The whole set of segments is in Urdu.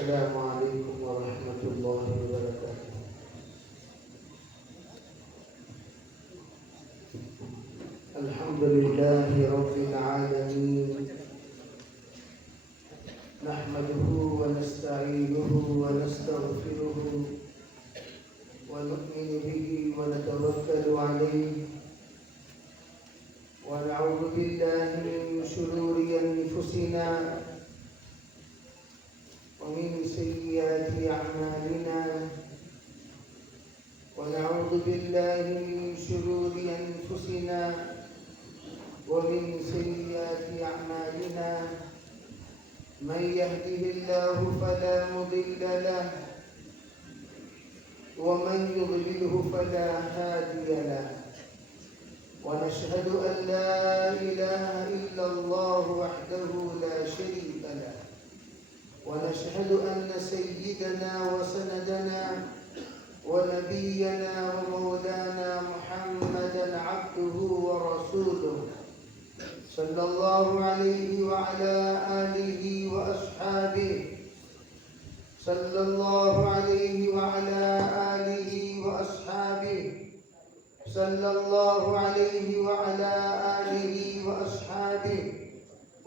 السلام عليكم ورحمة الله وبركاته. الحمد لله رب العالمين، نحمده ونستعينه ونستغفره ونؤمن به ونتوكل عليه، ونعوذ بالله من شرور أنفسنا ومن سيئات أعمالنا، ونعوذ بالله من شرور أنفسنا ومن سيئات أعمالنا، من يهده الله فلا مضل له ومن يضلله فلا هادي له، ونشهد أن لا إله إلا الله وحده لا شريك له، ونشهد أن سيدنا وسندنا ونبينا ومولانا محمدا عبده ورسوله، صلى الله عليه وعلى آله وأصحابه، صلى الله عليه وعلى آله وأصحابه، صلى الله عليه وعلى آله وأصحابه،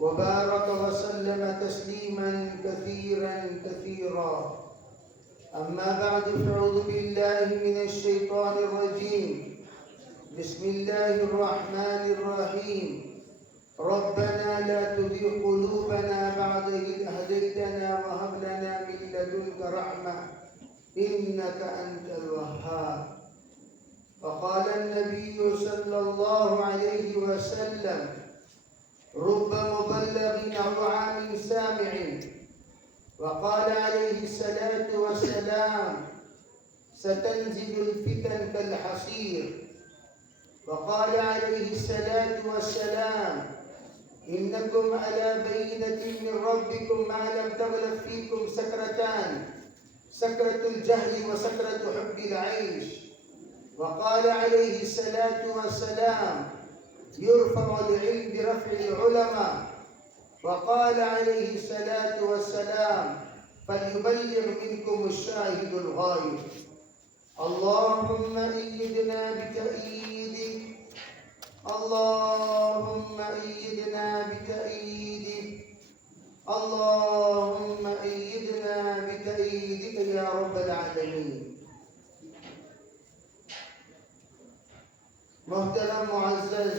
وبارك وسلم تسليما كثيرا كثيرا. أما بعد، فأعوذ بالله من الشيطان الرجيم. بسم الله الرحمن الرحيم. ربنا لا تزغ قلوبنا بعد إذ هديتنا وهب لنا من لدنك رحمة إنك أنت الوهاب. وقال النبي صلى الله عليه وسلم: رب مبلغ أو عام سامع. وقال عليه الصلاة والسلام: ستنزل الفتن كالحصير. وقال عليه الصلاة والسلام: إنكم على بينة من ربكم ما لم تغلب فيكم سكرتان، سكرة الجهل وسكرة حب العيش. وقال عليه الصلاة والسلام: يرفع العلم برفع العلماء. وقال عليه الصلاة والسلام: فليبلغ منكم الشاهد الغائب. اللهم أيدنا بتأييدك، اللهم أيدنا بتأييدك، اللهم أيدنا بتأييدك يا رب العالمين. محترم معزز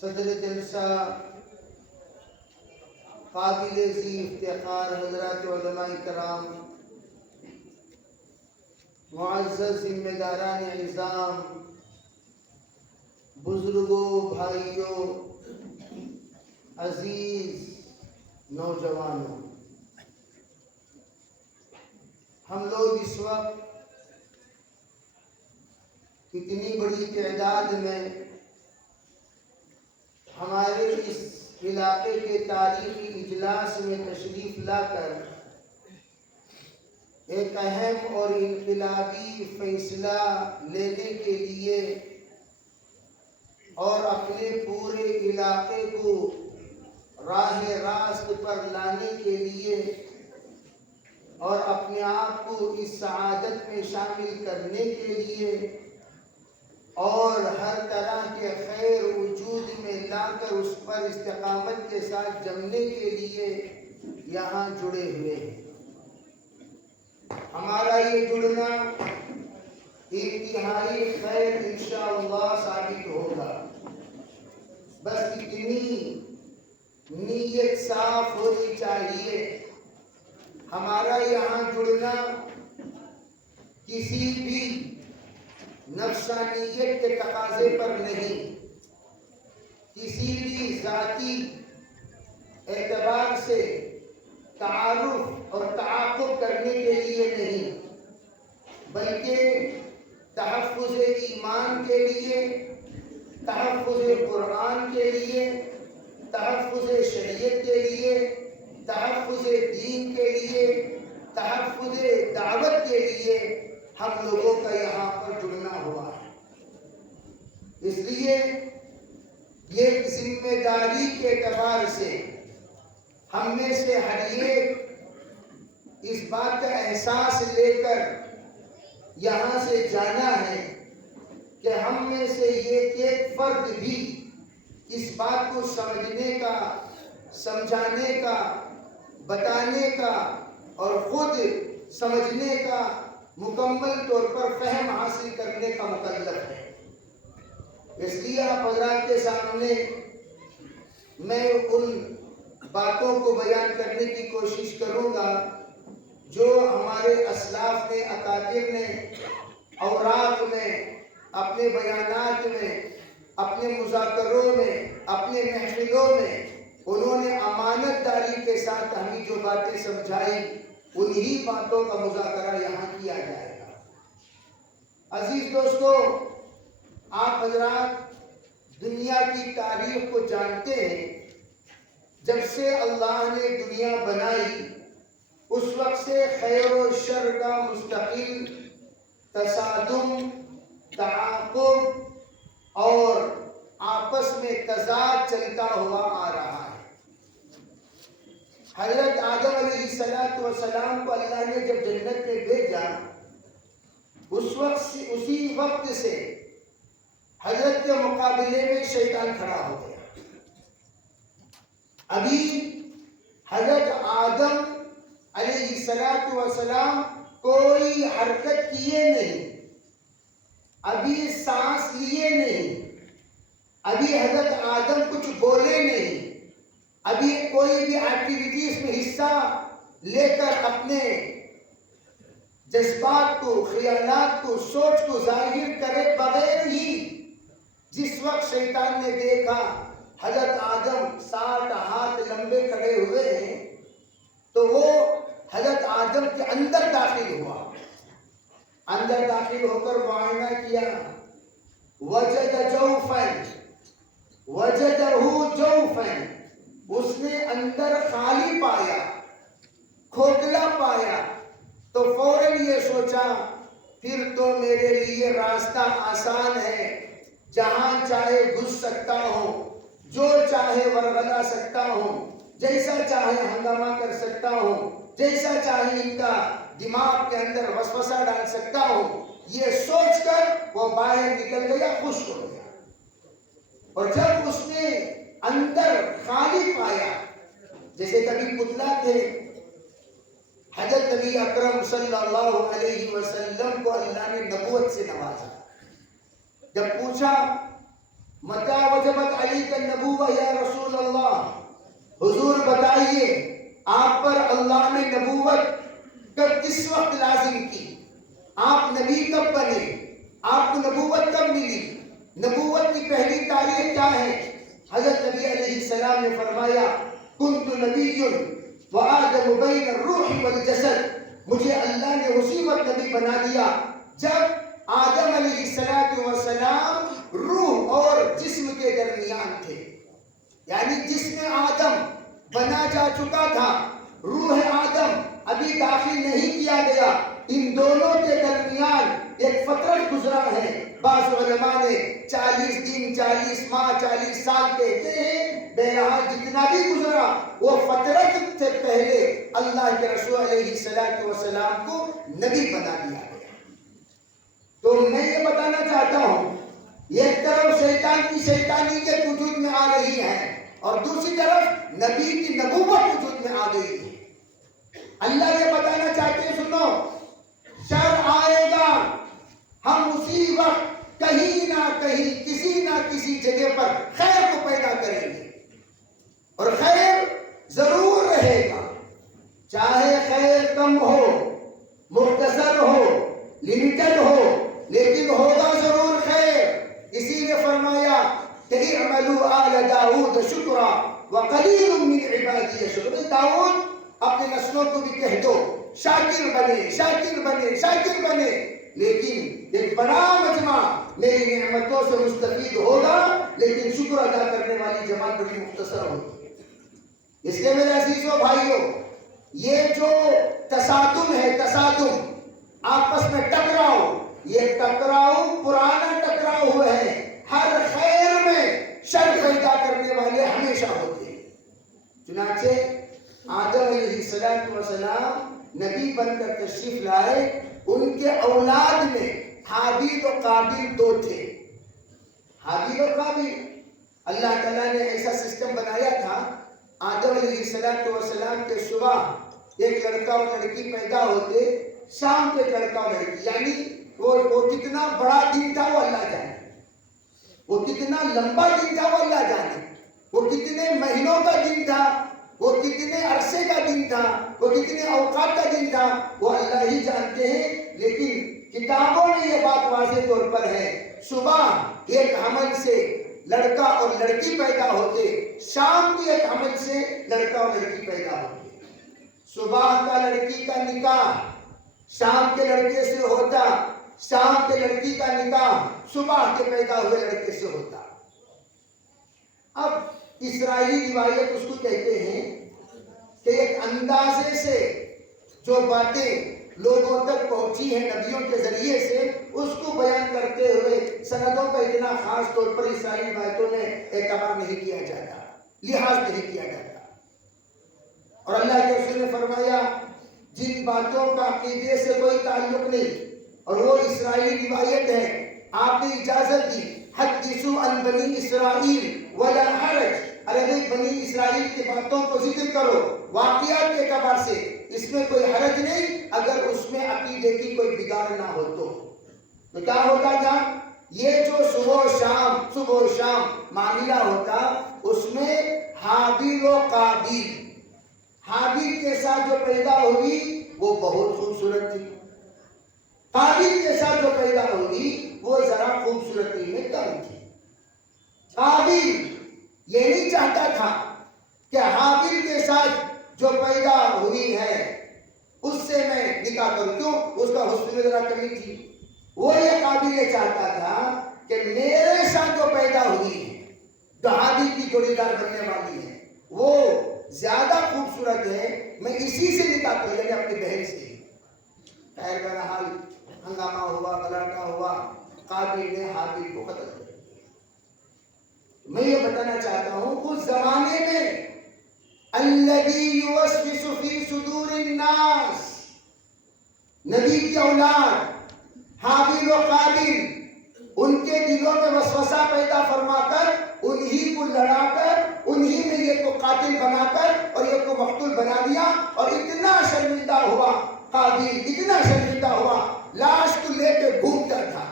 صدر جلسہ، قابل ذی افتخار حضرات علماء کرام، معزز ذمہ داران نظام، بزرگوں، بھائیوں، عزیز نوجوانوں، ہم لوگ اس وقت اتنی بڑی تعداد میں ہمارے اس علاقے کے تاریخی اجلاس میں تشریف لا کر ایک اہم اور انقلابی فیصلہ لینے کے لیے اور اپنے پورے علاقے کو راہ راست پر لانے کے لیے اور اپنے آپ کو اس سعادت میں شامل کرنے کے لیے اور ہر طرح کے خیر وجود میں لا کر اس پر استقامت کے ساتھ جمنے کے لیے یہاں جڑے ہوئے ہیں. ہمارا یہ جڑنا انتہائی خیر انشاءاللہ ثابت ہوگا. بس اتنی نیت صاف ہونی چاہیے. ہمارا یہاں جڑنا کسی بھی نفسانیت کے تقاضے پر نہیں، کسی بھی ذاتی اعتبار سے تعارف اور تعاقب کرنے کے لیے نہیں، بلکہ تحفظ ایمان کے لیے، تحفظ قرآن کے لیے، تحفظ شریعت کے لیے، تحفظ دین کے لیے، تحفظ دعوت کے لیے ہم لوگوں کا یہاں پر جڑنا ہوا ہے. اس لیے یہ ذمہ داری کے اعتبار سے ہم میں سے ہر ایک اس بات کا احساس لے کر یہاں سے جانا ہے کہ ہم میں سے ایک فرد بھی اس بات کو سمجھنے کا، سمجھانے کا، بتانے کا اور خود سمجھنے کا، مکمل طور پر فہم حاصل کرنے کا مکلف ہے۔ اس لیے آپ حضرات کے سامنے میں ان باتوں کو بیان کرنے کی کوشش کروں گا جو ہمارے اسلاف نے، اکابر نے اوراق میں، اپنے بیانات میں، اپنے مذاکروں میں، اپنے محفلوں میں انہوں نے امانت داری کے ساتھ ہمیں جو باتیں سمجھائی، انہی باتوں کا مذاکرہ یہاں کیا جائے گا۔ عزیز دوستو، آپ حضرات دنیا کی تاریخ کو جانتے ہیں۔ جب سے اللہ نے دنیا بنائی اس وقت سے خیر و شر کا مستقل تصادم، تعاقب اور آپس میں تضاد چلتا ہوا آ رہا ہے۔ حضرت آدم علیہ السلام کو اللہ نے جب جنت میں بھیجا، اسی وقت سے حضرت کے مقابلے میں شیطان کھڑا ہو گیا۔ ابھی حضرت آدم علیہ السلام کوئی حرکت کیے نہیں، ابھی سانس لیے نہیں، ابھی حضرت آدم کچھ بولے نہیں، ابھی کوئی بھی ایکٹیویٹیز میں حصہ لے کر اپنے جذبات کو، خیالات کو، سوچ کو ظاہر کرے بغیر ہی جس وقت شیطان نے دیکھا حضرت آدم 60 ہاتھ لمبے کھڑے ہوئے ہیں تو وہ حضرت آدم کے اندر داخل ہوا۔ اندر داخل ہو کر معائنہ کیا، وجد جوفن، وجدہ جوفن، اس نے اندر خالی پایا، کھوکھلا پایا، تو فوراً یہ سوچا پھر تو میرے لیے راستہ آسان ہے، جہاں چاہے گھس سکتا ہوں، جو چاہے ورغلا سکتا ہوں، جیسا چاہے ہنگامہ کر سکتا ہوں، جیسا چاہے ان کا دماغ کے اندر وسوسہ ڈال سکتا ہوں۔ یہ سوچ کر وہ باہر نکل گیا، خوش ہو گیا۔ اور جب اس نے اندر خالی پایا، جیسے کبھی پتلا تھے، حضرت نبی اکرم صلی اللہ علیہ وسلم کو اللہ نے نبوت سے نوازا۔ جب پوچھا متى وجبت علیک النبوۃ یا رسول اللہ، حضور بتائیے آپ پر اللہ نے نبوت کس وقت لازم کی، آپ نبی کب بنے، آپ کو نبوت کب ملی، نبوت کی پہلی تاریخ کیا ہے؟ حضرت نبی علیہ السلام نے فرمایا کنت نبی وآدم بین الروح والجسد، مجھے اللہ نے اسی وقت نبی بنا دیا جب آدم علیہ السلام روح اور جسم کے درمیان تھے، یعنی جسم آدم بنا جا چکا تھا، روح آدم ابھی داخل نہیں کیا گیا، ان دونوں کے درمیان ایک فترت گزرا ہے۔ بعض علماء نے 40 دن، 40 ماہ، 40 سال کہتے ہیں، بہرحال جتنا بھی گزرا وہ فترت سے پہلے اللہ کے رسول علیہ السلام کو نبی بنا دیا گیا۔ تو میں یہ بتانا چاہتا ہوں، ایک طرف شیطان کی شیطانیت وجود میں آ رہی ہے اور دوسری طرف نبی کی نبوت وجود میں آ گئی ہے۔ اللہ یہ بتانا چاہتے ہیں، سنو، شر آئے گا، ہم اسی وقت کہیں نہ کہیں، کسی نہ کسی جگہ پر خیر کو پیدا کریں گے اور خیر ضرور رہے گا، چاہے خیر کم ہو، مختصر ہو، لمیٹڈ ہو، لیکن ہوگا ضرور خیر۔ اسی نے فرمایا کہ اعملوا آل داؤد شکرا وقلیل من عبادی الشکور۔ داؤد اپنے نسلوں کو بھی کہہ دو شاکر بنے، شاکر بنے، شاکر بنے، لیکن ایک بڑا مجمع میری نعمتوں سے مستفید ہوگا، لیکن شکر ادا کرنے والی جماعت بڑی مختصر ہوگی۔ اس لیے میرے عزیزوں بھائیوں، یہ جو تصادم ہے، تصادم، آپس میں ٹکراؤ، یہ ٹکراؤ پرانا ٹکراؤ ہے۔ ہر خیر میں شر پیدا کرنے والے ہمیشہ ہوتے ہیں۔ چنانچہ آدم علیہ السلام نبی بن کر تشریف لائے، ان کے اولاد میں حابیل و قابیل دو تھے۔ حابیل و قابیل، اللہ تعالیٰ نے ایسا سسٹم بنایا تھا، آدم علیہ السلام کے صبح ایک لڑکا اور لڑکی پیدا ہوتے، شام کو ایک لڑکا اور لڑکی، یعنی وہ کتنا بڑا دن تھا وہ اللہ جانے، وہ کتنا لمبا دن تھا وہ اللہ جانے، وہ کتنے مہینوں کا دن تھا، وہ کتنے عرصے کا دن تھا، وہ کتنے اوقات کا دن تھا، وہ اللہ ہی جانتے ہیں۔ لیکن کتابوں میں یہ بات واضح طور پر ہے، صبح ایک حمل سے لڑکا اور لڑکی پیدا ہوتے، شام کی ایک حمل سے لڑکا اور لڑکی پیدا ہوتے۔ صبح کا لڑکی کا نکاح شام کے لڑکے سے ہوتا، شام کے لڑکی کا نکاح صبح کے پیدا ہوئے لڑکے سے ہوتا۔ اب اسرائیلی روایت اس کو کہتے ہیں کہ ایک اندازے سے جو باتیں لوگوں تک پہنچی ہیں نبیوں کے ذریعے سے، اس کو بیان کرتے ہوئے سندوں کا اتنا خاص طور پر اسرائیلی روایتوں میں اعتبار نہیں کیا جاتا، لحاظ نہیں کیا جاتا۔ اور اللہ کے رسول نے فرمایا جن باتوں کا عقیدے سے کوئی تعلق نہیں اور وہ اسرائیلی روایت ہے، آپ نے اجازت دی، حدثوا عن بنی اسرائیل ولا حرج، ارے بنی اسرائیل کی باتوں کو ذکر کرو واقعات کے اعتبار سے، اس میں کوئی حرج نہیں اگر اس میں عقیدے کی کوئی بگاڑ نہ ہو تو کیا ہوتا تھا؟ یہ جو صبح و شام معاملہ ہوتا، اس میں حابیل و قابیل، حابیل کے ساتھ جو پیدا ہوئی وہ بہت خوبصورت تھی، قابیل کے ساتھ جو پیدا ہوئی وہ ذرا خوبصورتی میں کم تھی۔ قابیل یہ نہیں چاہتا تھا کہ حابیل کے ساتھ جو پیدا ہوئی ہے اس سے میں نکاح کروں، کیوں؟ اس کا حسن میں ذرا کمی تھی۔ وہ یہ قابیل یہ چاہتا تھا کہ میرے ساتھ جو پیدا ہوئی ہے، جو حابیل کی جوڑی دار بننے والی ہے، وہ زیادہ خوبصورت ہے، میں اسی سے نکاح کروں، یعنی اپنی بہن سے۔ خیر بہرحال ہنگامہ ہوا، گلاٹا ہوا، قابیل نے حابیل کو قتل کر دیا۔ میں یہ بتانا چاہتا ہوں اس زمانے میں الذی یوسوس فی صدور الناس، نبی کی اولاد حابیل و قابیل، ان کے دلوں میں وسوسہ پیدا فرما کر انہی کو لڑا کر انہی میں ایک کو قاتل بنا کر اور ایک کو مقتول بنا دیا، اور اتنا شرمندہ ہوا قابیل، اتنا شرمندہ ہوا، لاش کو لے کے گھومتا تھا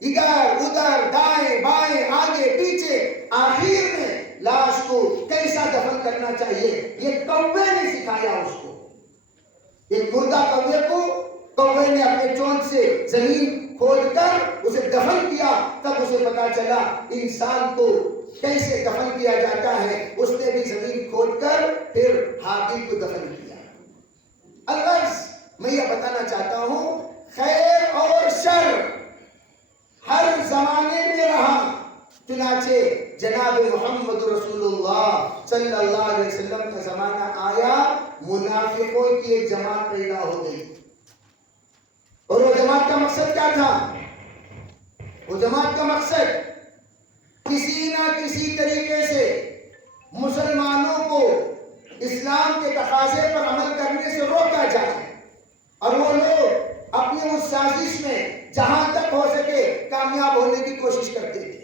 ادھر ادھر، دائیں بائیں، آگے پیچھے، آخر میں لاش کو کیسا دفن کرنا چاہیے یہ کوے نے سکھایا اس کو۔ ایک مردہ کوے کو کوے نے اپنے چونچ سے زمین کھود کر اسے دفن کیا، تب اسے پتا چلا انسان کو کیسے دفن کیا جاتا ہے۔ اس نے بھی زمین کھود کر پھر حابیل کو دفن کیا۔ الغرض میں یہ بتانا چاہتا ہوں خیر اور شر ہر زمانے میں رہا، چنانچہ جناب محمد رسول اللہ صلی اللہ علیہ وسلم کا زمانہ آیا، منافقوں کی ایک جماعت پیدا ہو گئی، اور وہ جماعت کا مقصد کیا تھا؟ وہ جماعت کا مقصد کسی نہ کسی طریقے سے مسلمانوں کو اسلام کے تقاضے پر عمل کرنے سے روکا جائے، اور وہ لوگ اپنی اس سازش میں جہاں تک ہو سکے کامیاب ہونے کی کوشش کرتے تھے،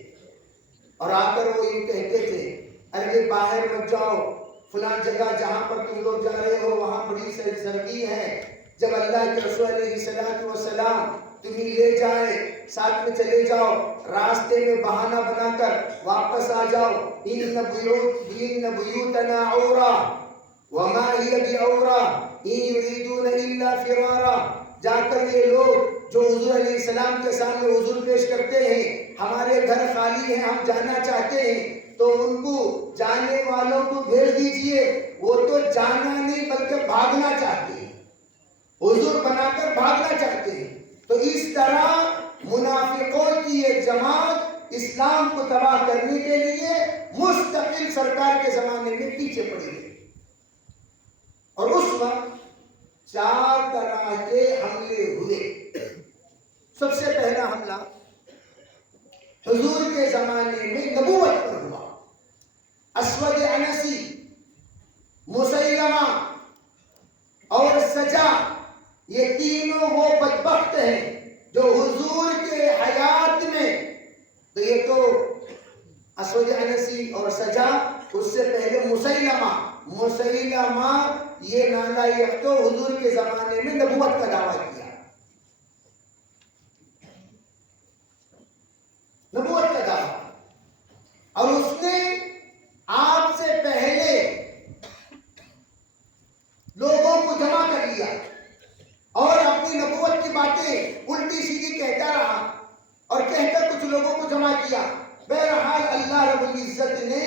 اور آ کر وہ یہ کہتے تھے ارے باہر مت جاؤ، فلاں جگہ جہاں پر تم لوگ جا رہے ہو وہاں بڑی سردی ہے، جب اللہ کے رسول علیہ السلام تمہیں لے جائے ساتھ میں چلے جاؤ، راستے میں بہانہ بنا کر واپس آ جاؤ، ان بیوتنا عورا وما ہی بعورا ان یریدون الا فرارا، جا کر یہ لوگ جو حضور علیہ السلام کے سامنے حضور پیش کرتے ہیں ہمارے گھر خالی ہیں، ہم جانا چاہتے ہیں، تو ان کو جانے والوں کو بھیج دیجئے، وہ تو جانا نہیں بلکہ بھاگنا چاہتے ہیں، حضور بنا کر بھاگنا چاہتے ہیں۔ تو اس طرح منافقوں کی ایک جماعت اسلام کو تباہ کرنے کے لیے مستقل سرکار کے زمانے میں پیچھے پڑی گئی، اور اس وقت 4 طرح کے حملے ہوئے۔ سب سے پہلا حملہ حضور کے زمانے میں نبوت پر ہوا، اسود عنسی، مسیلمہ تو یہ تو اسود عنسی اور سجا، اس سے پہلے مسیلمہ یہ نالائق تو حضور کے زمانے میں نبوت کا دعویٰ کیا، نبوت کا دعویٰ، اور اس نے آپ سے پہلے لوگوں کو جمع کر لیا اور اپنی نبوت کی باتیں الٹی سیدھی کہتا رہا اور کہہ کر کچھ لوگوں کو جمع کیا۔ بہرحال اللہ رب العزت نے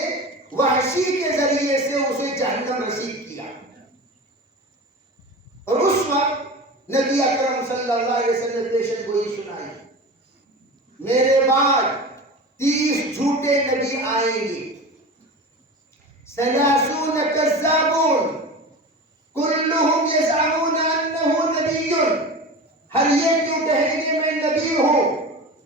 وحشی کے ذریعے سے اسے جہنم رسید کیا، اور اس وقت نبی اکرم صلی اللہ علیہ وسلم نے پیشن گوئی سنائی، میرے بعد 30 جھوٹے نبی آئیں گے، 30 کذابون کلہم یزعمون انہ نبی، ہر یہ کیوں کہیں گے میں نبی ہوں،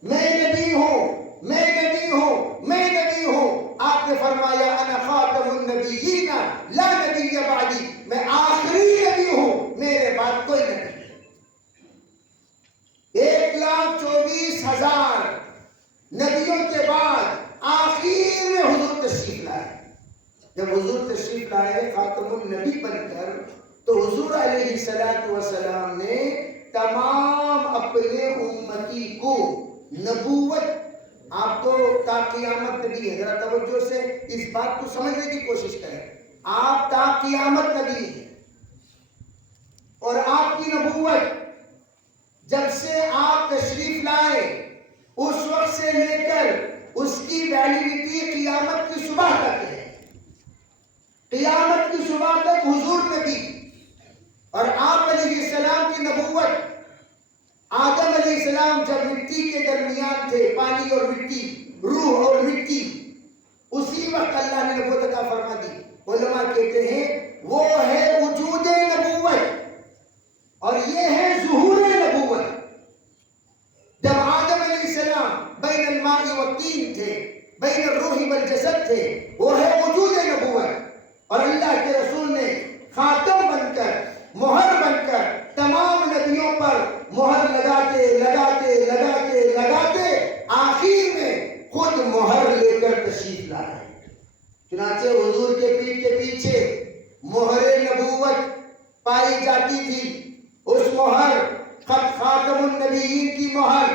میں نبی ہوں، میں نبی ہوں، میں نبی ہوں۔ آپ نے فرمایا انا خاتم النبیین لا نبی بعدی، میں آخری نبی ہوں، میرے بعد کوئی نبی نہیں۔ 1,24,000 نبیوں کے بعد آخر میں حضور تشریف لائے۔ جب حضور تشریف لائے خاتم النبی بن کر، تو حضور علیہ السلام نے تمام اپنے امتی کو نبوت، آپ تو تا قیامت نبی ہے، ذرا توجہ سے اس بات کو سمجھنے کی کوشش کریں، آپ تا قیامت نبی ہیں، اور آپ کی نبوت جب سے آپ تشریف لائے اس وقت سے لے کر اس کی ویلیڈیٹی قیامت کی صبح تک ہے، قیامت کی صبح تک حضور نبی، اور آپ علیہ السلام کی نبوت، آدم علیہ السلام جب مٹی کے درمیان تھے، پانی اور مٹی، روح اور مٹی، اسی وقت اللہ نے نبوت عطا فرما دی۔ علماء کہتے ہیں وہ ہے وجود نبوت اور یہ ہے ظہور نبوت۔ جب آدم علیہ السلام بین الماء والطین تھے، بین الروح والجسد تھے، وہ ہے وجود نبوت، اور اللہ کے رسول نے خاتم بن کر، مہر بن کر تمام نبیوں پر مہر لگاتے لگاتے لگاتے لگاتے آخر میں خود مہر لے کر تشریف لائے۔ چنانچہ حضور کے پیٹھ کے پیچھے مہر نبوت پائی جاتی تھی، اس مہر خاتم النبیین کی مہر،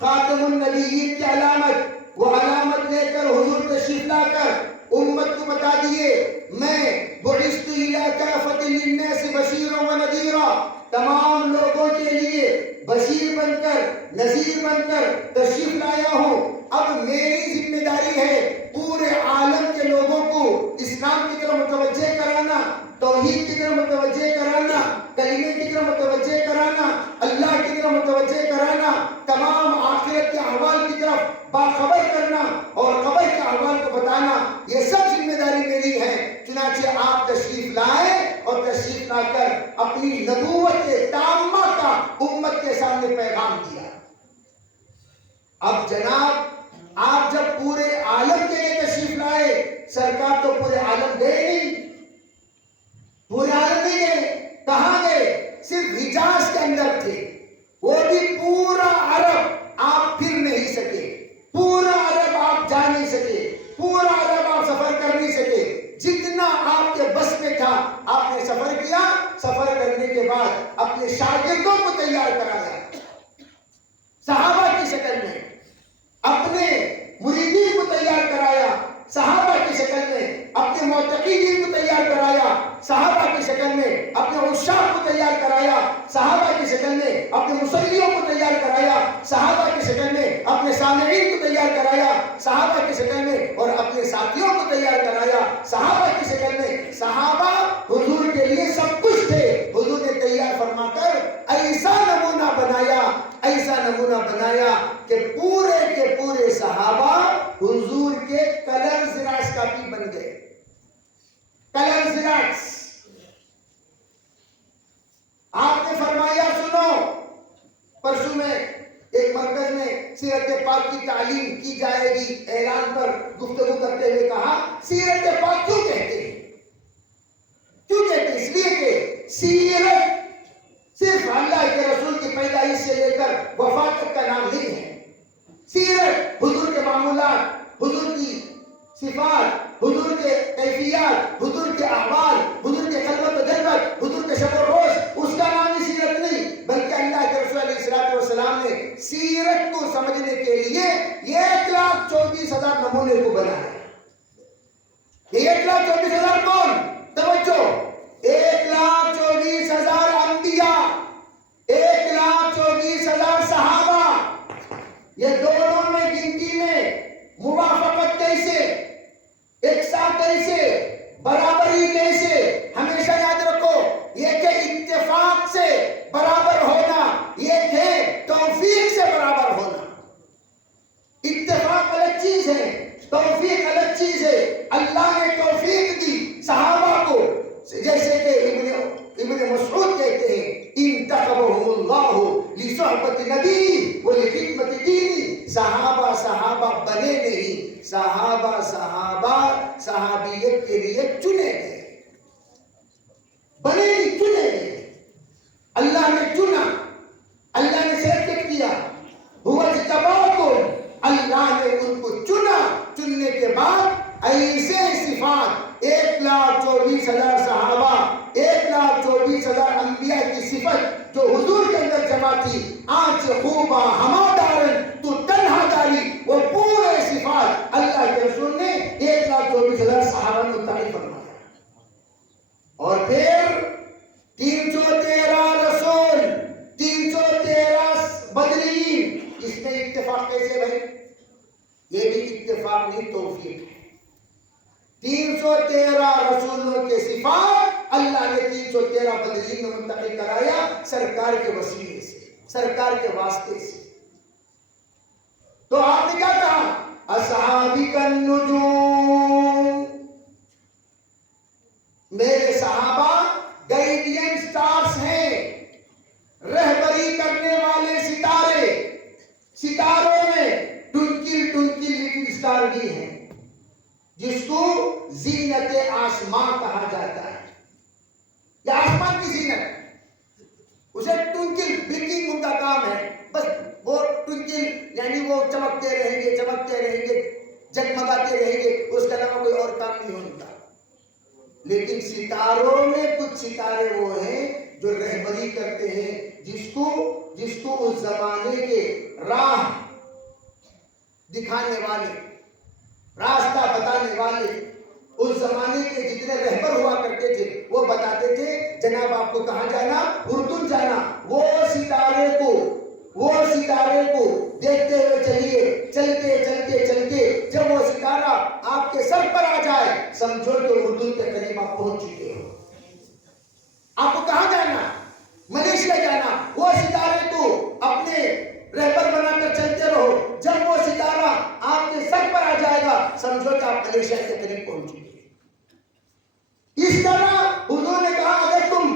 خاتم النبیین کی علامت، وہ علامت لے کر حضور تشریف لا کر امت کو بتا دیے میں بعثت الی کافۃ للناس بشیرا ونذیرا، تمام لوگوں کے لیے بشیر بن کر نذیر بن کر تشریف لایا ہوں۔ اب میری ذمہ داری ہے پورے عالم کے لوگوں کو اسلام کی طرف متوجہ کرانا، توحید کی طرف متوجہ کرانا، کلمے کی طرف متوجہ کرانا، اللہ کی طرف متوجہ کرانا، تمام آخرت کے احوال کی طرف باخبر کرنا اور قبر کے احوال کو بتانا، یہ سب ذمہ داری میری ہے۔ چنانچہ آپ تشریف لائے اور تشریف لا کر اپنی نبوت تامہ کا امت کے سامنے پیغام دیا۔ اب جناب آپ جب پورے عالم کے لیے تشریف لائے، سرکار تو پورے عالم گئے نہیں، پورے عالم نہیں گئے، کہاں گئے؟ صرف حجاز کے اندر تھے، وہ بھی پورا عرب آپ پھر نہیں سکے، پورا عرب آپ جا نہیں سکے، پورا عرب آپ سفر کر نہیں سکے، جتنا آپ کے بس میں تھا آپ نے سفر کیا۔ سفر کرنے کے بعد اپنے شاگردوں کو تیار کرایا، صحابہ کی شکل میں اپنے مریدین کو تیار کرایا، صحابہ کی شکل میں اپنے معتقدین کو تیار کرایا، صحابہ کی شکل میں اپنے عشاق کو تیار کرایا، صحابہ کی شکل میں اپنے مصلیوں کو تیار کرایا، صحابہ کی شکل میں اپنے سامعین کو تیار کرایا، صحابہ کی شکل میں اور اپنے ساتھیوں کو تیار کرایا، صحابہ کی شکل میں۔ صحابہ حضور کے لیے سب کچھ تھے، حضور نے تیار فرما کر ایسا نمونہ بنایا، ایسا نمونہ بنایا کہ پورے کے پورے صحابہ حضور کے کلر زراعت کاپی بن گئے، کلر زراعت۔ آپ نے فرمایا سنو، پرسوں میں ایک مرکز میں سیرت پاک کی تعلیم کی جائے گی، اعلان پر گفتگو کرتے ہوئے کہا سیرت پاک کیوں کہتے ہیں؟ کیوں کہتے ہیں؟ اس لیے کہ سیرت صرف اللہ کے رسول کی پیدائش سے لے کر وفات تک کا نام نہیں ہے، سیرت حضور کے معمول صفات، حضور کے کیفیات، حضور کے احوال، حضور کے خلوت و جلوت، حضور کے شب و روز، اس کا نام ہی سیرت نہیں، بلکہ اللہ کے رسول علیہ السلام نے سیرت کو سمجھنے کے لیے 1,24,000 نمونے کو بنایا۔ یہ 1,24,000 کون؟ توجہ، 1,24,000 انبیاء، 1,24,000 صحابہ، یہ دونوں میں گنتی میں موافقت کیسے، ایکساں کیسے، برابری کیسے؟ ہمیشہ یاد رکھو، یہ کہ اتفاق سے برابر ہونا، یہ کہ توفیق سے برابر ہونا۔ اتفاق الگ چیز ہے، توفیق الگ چیز ہے۔ اللہ نے توفیق دی صحابہ کو، جیسے کہ ابن مسعود کہتے ہیں انتخبهم اللہ لصحبت نبی ولخدمت دینی، صحابہ بنے نہیں، صحابہ صحابیت کے لیے چنے گئے، بنے نہیں، چنے گئے۔ اللہ نے چنا، اللہ نے سلیکٹ کیا، هو اجتباکم، اللہ نے ان کو چنا، چننے کے بعد ایسے صفات 1,24,000 صحابہ، 1,24,000 انبیاء کی صفت جو حضور کے اندر جمع تھی، آنچ خوبہ ہما دارن تو تنہا داری، وہ پورے صفات اللہ کے رسول نے 1,24,000 صحابہ میں تعریف فرمایا۔ اور پھر 313 رسول، 313 بدرین، اس میں اتفاق کیسے بھائی؟ یہ بھی اتفاق نہیں، توفیق ہے۔ 313 رسولوں کے صفات اللہ نے 313 بدرین میں منتقل کرایا، سرکار کے وسیلے سے، سرکار کے واسطے سے۔ تو آپ نے کیا کہا؟ اصحابی النجوم، میرے صحابہ گائیڈین سٹارز ہیں، رہبری کرنے والے ستارے، ستاروں میں ٹونکل ٹونکل لٹل سٹار بھی ہیں، جس کو زینت آسمان کہا جاتا ہے۔ یہ آسمان کی زینت، اسے ٹونکل بلنکنگ ان کا کام ہے، بس وہ ٹونکل یعنی وہ چمکتے رہیں گے، چمکتے رہیں گے، جگمگاتے رہیں گے، اس کا علاوہ کوئی اور کام نہیں ہوتا۔ لیکن ستاروں میں کچھ ستارے وہ ہیں جو رہبری کرتے ہیں، جس کو اس زمانے کے راہ دکھانے والے، راستہ بتانے والے، اس زمانے کے جتنے رہبر ہوا کرتے تھے وہ بتاتے تھے جناب آپ کو کہاں جانا، اردن جانا۔ وہ ستارے کو دیکھتے ہوئے چلیے، چلتے چلتے چلتے جب وہ ستارہ آپ کے سر پر آ جائے سمجھو کہ اردن کے قریب آپ پہنچ چکے ہو۔ آپ کو کہاں جانا؟ ملیشیا جانا۔ وہ ستارے کو اپنے رہبر بنا کر چلتے رہو، جب وہ ستارہ آپ کے سر پر آ جائے گا سمجھو کہ آپ ملیشیا کے قریب پہنچ چکے۔ اس طرح حضور نے کہا اگر تم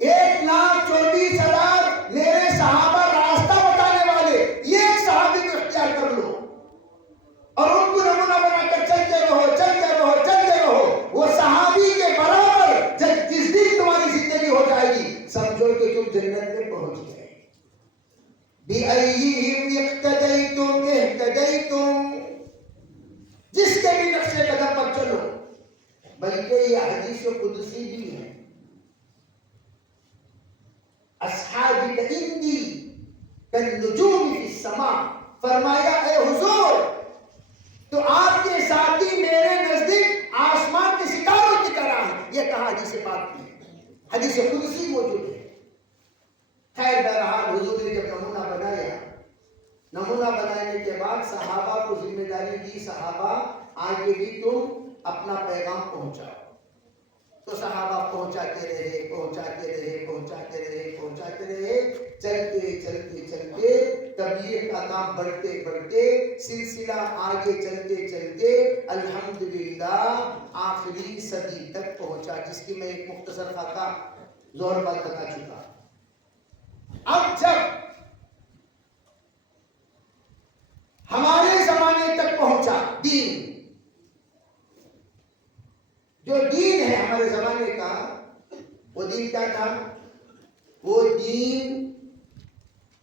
1,24,000 میرے صحابہ راستہ بتانے والے ایک صحابی کو اختیار کر لو اور ان کو نمونہ بنا کر چلتے رہو، چلتے رہو، چلتے رہو، وہ صحابی کے برابر جس دن تمہاری زندگی ہو جائے گی سمجھو کہ تم جنت میں پہنچ گئے۔ بِأَيِّهِمْ اقْتَدَيْتُمْ اهْتَدَيْتُمْ، جس کے بھی نقش قدم پر چلو۔ بلکہ یہ حدیث قدسی بھی ہے، اصحابی عندی کالنجوم فی السماء، فرمایا اے حضور تو آپ کے ساتھی میرے نزدیک آسمان کے ستاروں کی طرح ہیں۔ یہ کہا حدیث پاک میں، حدیث قدسی موجود ہے۔ خیر بہرحال حضور نے جب نمونہ بنایا، نمونہ بنانے کے بعد صحابہ کو ذمہ داری دی، صحابہ آگے بھی تم اپنا پیغام پہنچاؤ۔ تو صحابہ پہنچاتے رہے، چلتے تبلیغ کا کام بڑھتے سلسلہ آگے چلتے الحمدللہ آخری صدی تک پہنچا، جس کی میں ایک مختصر خاکہ ظہر پر بتا چکا۔ اب جب ہمارے زمانے تک پہنچا دین، جو دین ہے ہمارے زمانے کا، وہ دین کیا تھا؟ وہ دین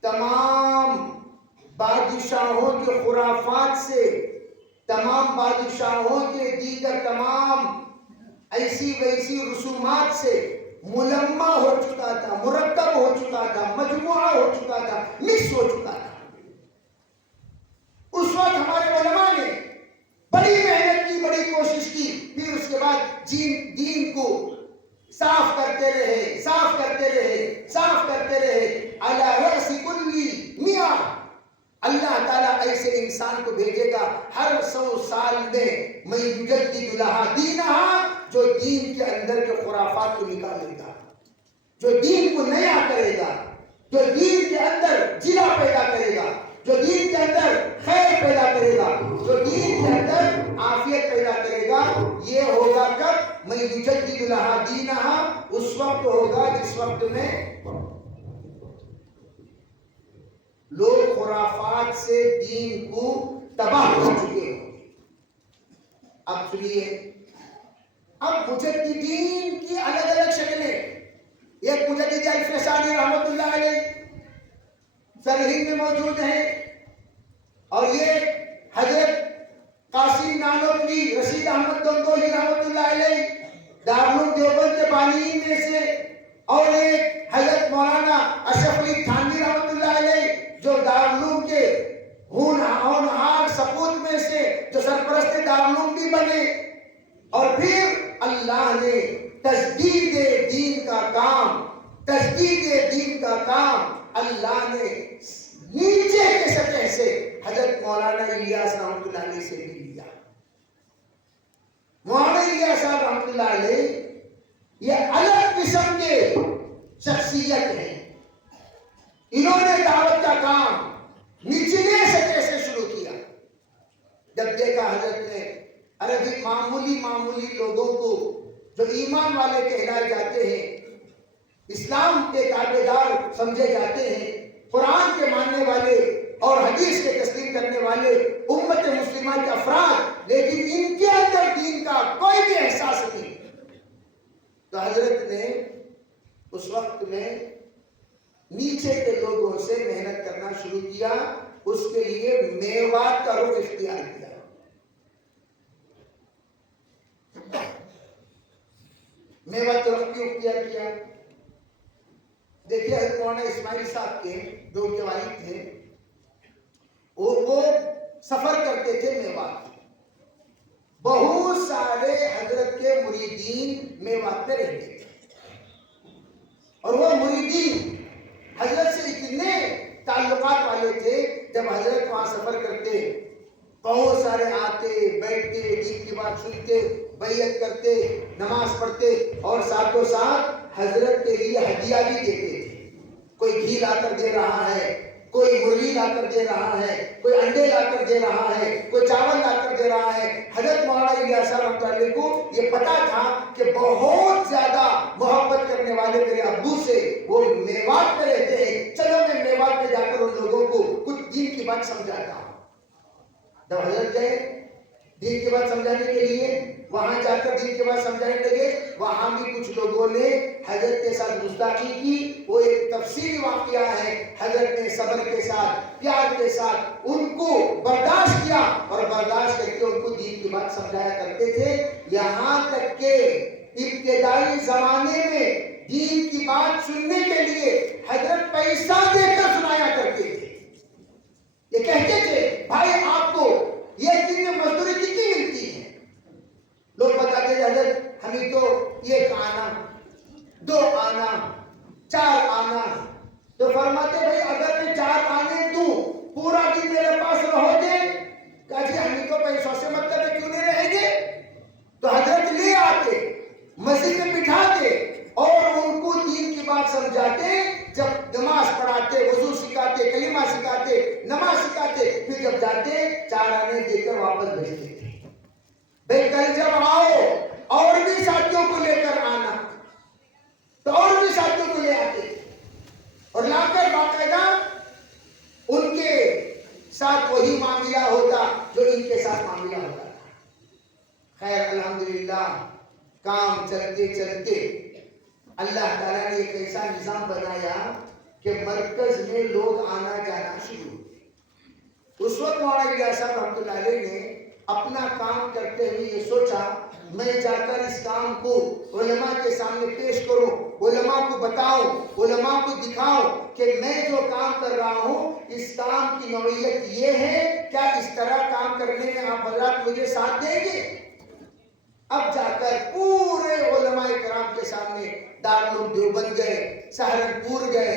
تمام بادشاہوں کے خرافات سے، تمام بادشاہوں کے دیگر تمام ایسی ویسی رسومات سے ملمع ہو چکا تھا، مرکب ہو چکا تھا، مجموعہ ہو چکا تھا، مکس ہو چکا تھا۔ اس وقت ہمارے علماء نے بڑی محنت کی، بڑی کوشش کی، پھر اس کے بعد دین کو صاف کرتے رہے، صاف کرتے رہے، صاف کرتے رہے۔ علی رأس کل 100 اللہ تعالیٰ ایسے انسان کو بھیجے گا ہر 100 سال میں، من یجدد لہا دینہا، جو دین کے اندر کے خرافات کو نکالے گا، جو دین کو نیا کرے گا، جو دین کے اندر جلا پیدا کرے گا، جو دین کے اندر خیر پیدا کرے گا، جو دین کے اندر عافیت پیدا کرے گا۔ یہ ہوگا کب؟ من یجدد لہا دینہا، اس وقت ہوگا جس وقت میں لوگ خرافات سے دین کو تباہ کر چکے ہیں۔ اب سنیے، اب مجددین کی الگ الگ شکلیں۔ ایک مجدد الفسانی رحمت اللہ علیہ سرہند میں موجود ہیں، اور یہ حضرت قاسم نانوتوی، رشید احمد گنگوہی رحمت اللہ علیہ دارالعلوم دیوبند کے بانیین میں سے، اور ایک حضرت مولانا اشرف علی تھانوی رحمت اللہ علیہ جو دارالعلوم کے ہونہار سپوت میں سے، جو سرپرست دارالعلوم بھی بنے۔ اور پھر اللہ نے تجدید دین کا کام، تجدید دین کا کام اللہ نے نیچے کے سطح سے حضرت مولانا الیاس رحمت اللہ علیہ سے بھی لیا۔ مولانا الیاس صاحب رحمت اللہ علیہ یہ الگ قسم کے شخصیت ہیں۔ انہوں نے دعوت کا کام نچلے سطح سے شروع کیا۔ جب دیکھا حضرت نے عربی معمولی لوگوں کو جو ایمان والے کہلائے جاتے ہیں، اسلام کے تابعدار سمجھے جاتے ہیں، قرآن کے ماننے والے اور حدیث کے تسلیم کرنے والے امت مسلمہ کے افراد، لیکن ان کے اندر دین کا کوئی بھی احساس نہیں، تو حضرت نے اس وقت میں نیچے کے لوگوں سے محنت کرنا شروع کیا۔ اس کے لیے میوات کا رخ اختیار کیا۔ میوات کا رخ کیوں اختیار کیا؟ دیکھیے، حضرت مولانا اسماعیل صاحب کے جو ان کے والد تھے، وہ سفر کرتے تھے میوات۔ بہت سارے حضرت کے مریدین میوات میں رہتے تھے، اور وہ مریدین حضرت سے اتنے تعلقات والے تھے، جب حضرت وہاں سفر کرتے بہت سارے آتے، بیٹھتے، دین کی بات سنتے، بیعت کرتے، نماز پڑھتے، اور ساتھ و ساتھ حضرت کے لیے ہدیہ بھی دیتے تھے۔ کوئی گھی لا کر دے رہا ہے، کوئی مرغی لا کر دے رہا ہے، کوئی انڈے لا کر دے رہا ہے، کوئی چاول لا کر دے رہا ہے۔ حضرت مولانا الیاس صاحب رحمۃ اللہ علیہ کو یہ پتا تھا کہ بہت زیادہ محبت کرنے والے میرے ابو سے وہ میوات میں رہتے ہیں، چلو میں میوات میں جا کر ان لوگوں کو کچھ دین کی بات سمجھاتا ہوں۔ جب حضرت گئے دین کی بات سمجھانے کے لیے، وہاں جا کر دین کی بات سمجھانے لگے، وہاں بھی کچھ لوگوں نے حضرت کے ساتھ گستاخی کی۔ وہ ایک تفصیلی واقعہ ہے، حضرت نے صبر کے ساتھ، پیار کے ساتھ ان کو برداشت کیا، اور برداشت کر کے ان کو دین کی بات سمجھایا کرتے تھے۔ یہاں تک کہ ابتدائی زمانے میں دین کی بات سننے کے لیے حضرت پیسہ دے کر سنایا کرتے تھے۔ یہ کہتے تھے، بھائی آپ کو ایک دن میں مزدوری کتنی ملتی ہے؟ لوگ بتاتے تھے، حضرت ہمیں تو 1 آنا، 2 آنا، 4 آنا۔ تو فرماتے، بھائی اگر میں 4 آنے دوں، پورا دن میرے پاس رہو گے؟ کہا جی ہمیں تو پیسوں سے مطلب ہے، کیوں نہیں رہیں گے؟ تو حضرت لے آتے، مسجد میں بٹھاتے، اور ان کو دین کی بات سمجھاتے۔ جب نماز پڑھاتے، وضو سکھاتے، کلمہ سکھاتے، نماز سکھاتے، پھر جب جاتے 4 آنے دے کر واپس بھیجتے تھے۔ بھائی کل جب آؤ اور بھی ساتھیوں کو لے کر آنا، تو اور بھی ساتھیوں کو لے آتے تھے، اور لا کر باقاعدہ ان کے ساتھ وہی معاملہ ہوتا جو ان کے ساتھ معاملہ ہوتا تھا۔ خیر الحمدللہ کام چلتے چلتے اللہ تعالیٰ نے ایک ایسا نظام بنایا کہ مرکز میں لوگ آنا جانا شروع ہوئے۔ اس وقت مولانا الیاس صاحب رحمۃ اللہ علیہ نے اپنا کام کرتے ہوئے یہ سوچا میں جا کر اس کام کو علماء کے سامنے پیش کروں، علماء کو بتاؤں، علماء کو دکھاؤں کہ میں جو کام کر رہا ہوں اس کام کی نوعیت یہ ہے، کیا اس طرح کام کرنے میں آپ حضرات مجھے ساتھ دیں گے؟ اب جا کر پورے علماء کرام کے سامنے دارالعلوم دیوبند گئے، سہارنپور گئے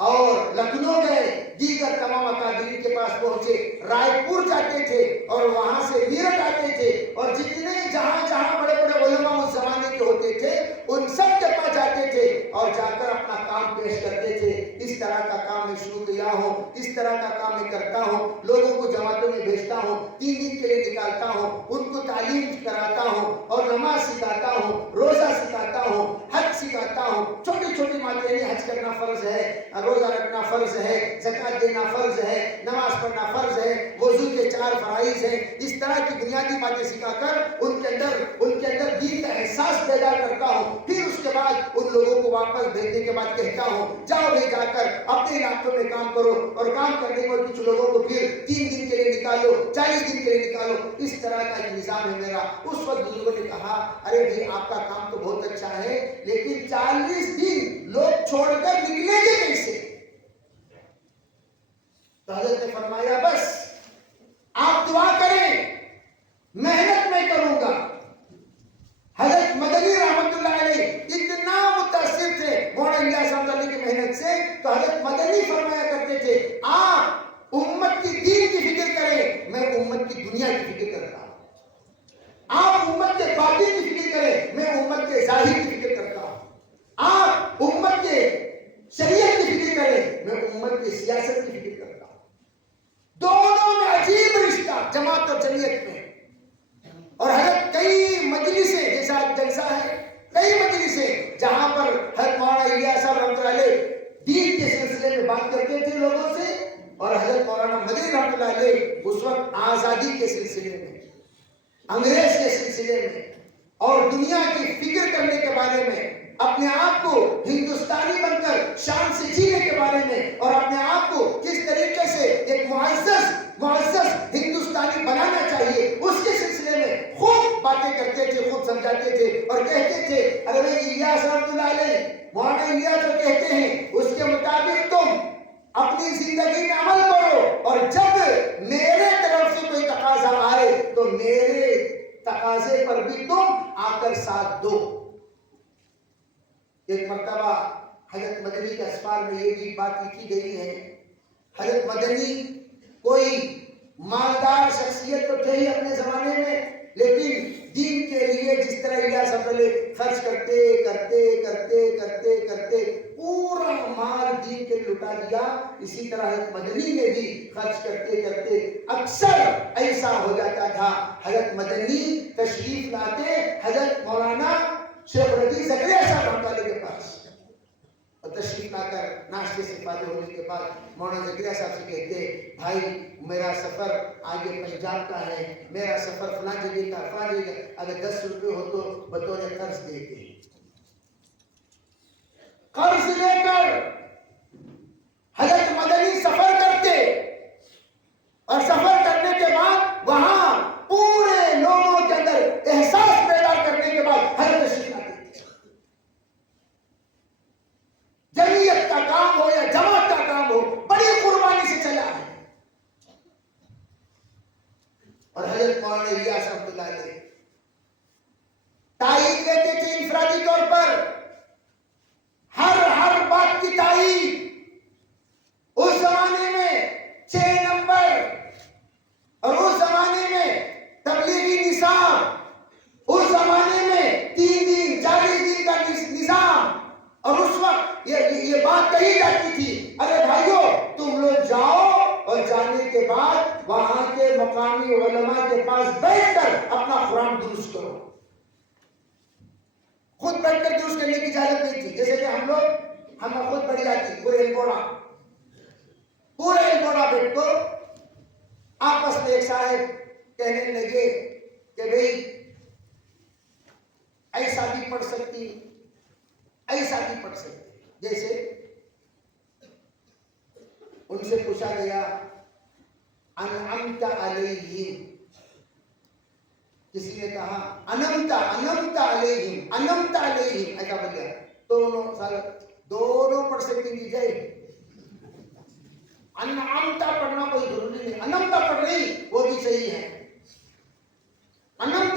اور لکھنؤ گئے، دیگر تمام اکابرین کے پاس پہنچے، رائے پور جاتے تھے اور وہاں سے میرٹھ آتے تھے، اور جتنے جہاں جہاں بڑے بڑے علماء اس زمانے کے ہوتے تھے ان سب کے پاس جاتے تھے اور جا کر اپنا کام پیش کرتے تھے۔ اس طرح کا کام میں شروع کیا ہوں، اس طرح کا کام میں کرتا ہوں، لوگوں کو جماعتوں میں بھیجتا ہوں، 3 دن کے لیے نکالتا ہوں، ان کو تعلیم کراتا ہوں اور نماز سکھاتا ہوں، روزہ سکھاتا ہوں، حج سکھاتا ہوں، چھوٹی چھوٹی باتیں، حج کرنا فرض ہے، روزہ رکھنا فرض ہے، زکوٰۃ دینا فرض ہے، نماز پڑھنا فرض ہے، وضو کے 4 فرائض ہیں، اس طرح کی بنیادی باتیں سکھا کر ان کے اندر دین کا احساس پیدا کرتا ہوں۔ پھر اس کے بعد ان لوگوں کو واپس بھیجنے کے بعد کہتا ہوں جاؤ بھی جا کر اپنے علاقوں میں کام کرو، اور کام کرنے کے بعد کچھ لوگوں کو پھر 3 دن کے لیے نکالو، 40 دن کے لیے نکالو، اس طرح کا ایک نظام ہے میرا۔ اس وقت بزرگوں نے کہا ارے بھائی آپ کا کام تو بہت اچھا ہے، لیکن 40 دن لوگ چھوڑ کر نکلیں گے کیسے؟ تو حضرت نے فرمایا بس آپ دعا کریں، محنت میں کروں گا۔ حضرت مدنی رحمت اللہ علیہ اتنا متاثر تھے مولانا الیاس رحمۃ اللہ کی محنت سے، تو حضرت مدنی فرمایا کرتے تھے آپ امت کی دین کی فکر کریں، میں امت کی دنیا کی فکر کرتا ہوں۔ آپ امت کے باطن کی فکر کریں، میں امت کے ظاہر کی فکر کرتا ہوں۔ آپ امت کے شریعت کی فکر کریں، میں امت کی سیاست کی فکر کرتا ہوں۔ دونوں میں عجیب رشتہ جماعت اور جمعیت میں۔ اور حضرت کئی مجلسیں، جیسا جلسہ ہے، کئی مجلسیں جہاں پر حضرت مولانا الیاس صاحب رحمۃ اللہ علیہ دین کے سلسلے میں بات کرتے تھے لوگوں سے، اور حضرت مولانا مدنی رحمۃ اللہ علیہ اس وقت آزادی کے سلسلے میں، انگریز کے سلسلے میں اور دنیا کی فکر کرنے کے بارے میں، اپنے آپ کو ہندوستانی بن کر شان سے جینے کے بارے میں، اور اپنے آپ کو کس طریقے سے ایک معزز ہندوستانی بنانا چاہیے، اس کے سلسلے میں خوب باتیں کرتے تھے، خوب سمجھاتے تھے اور کہتے تھے ارے الیاس رحمۃ اللہ علیہ، مولانا الیاس جو کہتے ہیں اس کے مطابق تم اپنی زندگی میں عمل کرو، اور جب میرے طرف سے کوئی تقاضا آئے تو میرے تقاضے پر بھی تم آ کر ساتھ دو۔ ایک مرتبہ حضرت مدنی کے اسفار میں یہ بھی بات لکھی گئی ہے، حضرت مدنی کوئی مالدار شخصیت تو تھے ہی اپنے زمانے میں، لیکن دین کے لیے جس طرح الیاس رحمۃ اللہ علیہ خرچ کرتے پورا مال دین کے لٹا دیا، اسی طرح حضرت مدنی نے بھی خرچ کرتے اکثر ایسا ہو جاتا تھا حضرت مدنی تشریف لاتے حضرت مولانا شیخ رضی زکریا صاحب رحمۃ اللہ علیہ کے پاس، اور تشریف لا کر ناشتے سے فارغ ہونے کے بعد مولانا زکریا صاحب سے کہتے بھائی میرا سفر آگے پنجاب کا ہے، میرا سفر فلاں جگہ کا، اگر 10 روپے ہو تو بطور قرض دیتے۔ قرض لے کر حضرت مدنی سفر کرتے، اور سفر کرنے کے بعد وہاں پورے لوگوں کے اندر احساس پیدا کرنے کے بعد حضرت تشریف لاتے۔ جمعیت کا کام ہو یا جماعت کا کام ہو، بڑی قربانی سے چلا ہے۔ اور حضرت مولانا الیاس رحمۃ اللہ علیہ تائید لیتے تھے انفرادی طور پر، ہر بات کی تائید۔ اس زمانے میں 6 نمبر، اور اس زمانے میں تبلیغی نصاب، اس زمانے میں 3 دن 40 دن کا نظام، اور اس وقت یہ بات کہی جاتی تھی ارے بھائیو تم لوگ جاؤ، اور جانے کے بعد وہاں کے مقامی علماء کے پاس بیٹھ کر اپنا قرآن درست کرو۔ خود بیٹھ کر درست کرنے کی اجازت نہیں تھی، جیسے کہ ہم خود بڑھ جاتی پورے البوڑا بیٹھ کو آپس میں ایک صاحب کہنے لگے کہ بھئی ایسا بھی پڑھ سکتی، ایسا بھی پڑھ سکتی، جیسے ان سے پوچھا گیا انعمت علیہم، کسی نے کہا انمتا علیہم ایسا بن گیا. دونوں پڑھ سکتے ہیں جائے. انعمتا پڑھنا کوئی ضروری نہیں, انمتا پڑھ رہی وہ بھی صحیح ہے. انمتا